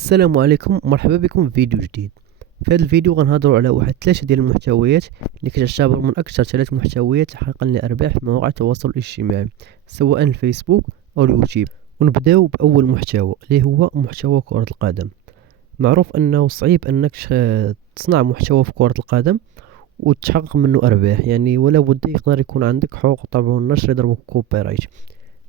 السلام عليكم، مرحبا بكم في فيديو جديد. في هذا الفيديو غنهضروا على واحد 3 ديال المحتويات اللي كتعتبر من اكثر 3 محتويات تحقيقا لارباح في مواقع التواصل الاجتماعي، سواء الفيسبوك او اليوتيوب. ونبداو باول محتوى اللي هو محتوى كرة القدم. معروف انه صعيب انك تصنع محتوى في كرة القدم وتحقق منه ارباح، يعني ولا بد يقدر يكون عندك حقوق طبع والنشر يضربوا كوبي رايت.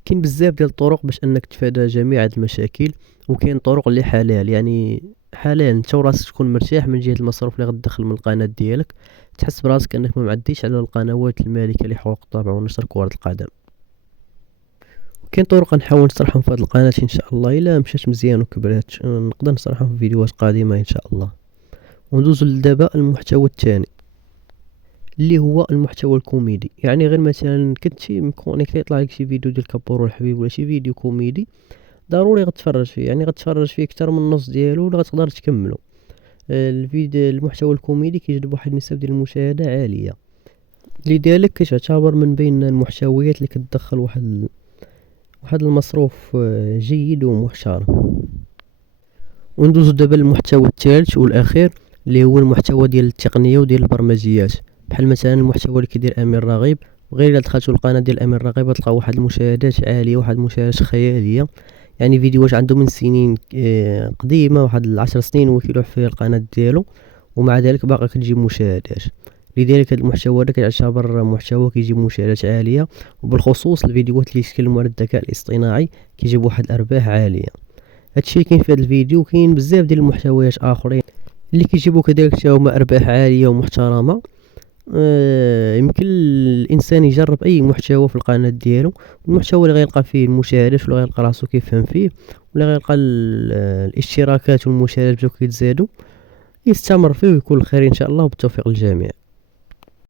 كاين بزاف ديال الطرق باش انك تفادى جميع هاد المشاكل، وكاين طرق اللي حلال، يعني حلال انت وراسك تكون مرتاح من جهه المصروف اللي غتدخل من القناه ديالك، تحس براسك انك ما معديش على القنوات المالكه لحقوق الطبع ونشر كرة القدم. وكاين طرق نحاول نشرحهم في هذه القناه ان شاء الله، الا مشات مزيان وكبرات نقدر نشرحهم في فيديوهات قادمه ان شاء الله. وندوزو لدابا المحتوى الثاني اللي هو المحتوى الكوميدي. يعني غير مثلا كنتي مكونيكتي يطلع لك شي فيديو ديال كابور والحبيب ولا شي فيديو كوميدي، ضروري غتفرج فيه، يعني غتفرج فيه اكثر من النص ديالو ولا غتقدر تكملو. الفيديو المحتوى الكوميدي كيجلب واحد النسب ديال المشاهده عاليه، لذلك كيعتبر من بين المحتويات اللي كتدخل واحد المصروف جيد ومحترم. وندوزو دابا للمحتوى الثالث والاخير اللي هو المحتوى ديال التقنيه وديال البرمجيات، بحال مثلا المحتوى اللي كيدير امير رغيب. وغير الا دخلتوا القناه ديال امير رغيب غتلقاو واحد المشاهدات عاليه، واحد المشاهدات خياليه، يعني فيديوهات عنده من سنين قديمه، واحد 10 سنين هو كيلوح في القناه ديالو، ومع ذلك باقا كتجيب مشاهدات. لذلك هذا المحتوى هذا كيعتبر محتوى كيجيب مشاهدات عاليه، وبالخصوص الفيديوهات اللي يتكلموا على الذكاء الاصطناعي كيجيب واحد الارباح عاليه. هادشي كاين في هذا الفيديو، كاين بزاف ديال المحتويات اخرين اللي كيجيبوا كذلك حتى هما ارباح عاليه ومحترمه. يمكن الانسان يجرب اي محتوى في القناه ديالو، المحتوى اللي غيلقى فيه المشاهدات ولا غيلقى راسو كيفهم فيه ولا غيلقى الاشتراكات والمشاهدات بداو كيتزادوا، يستمر فيه ويكون الخير ان شاء الله، وبالتوفيق للجميع.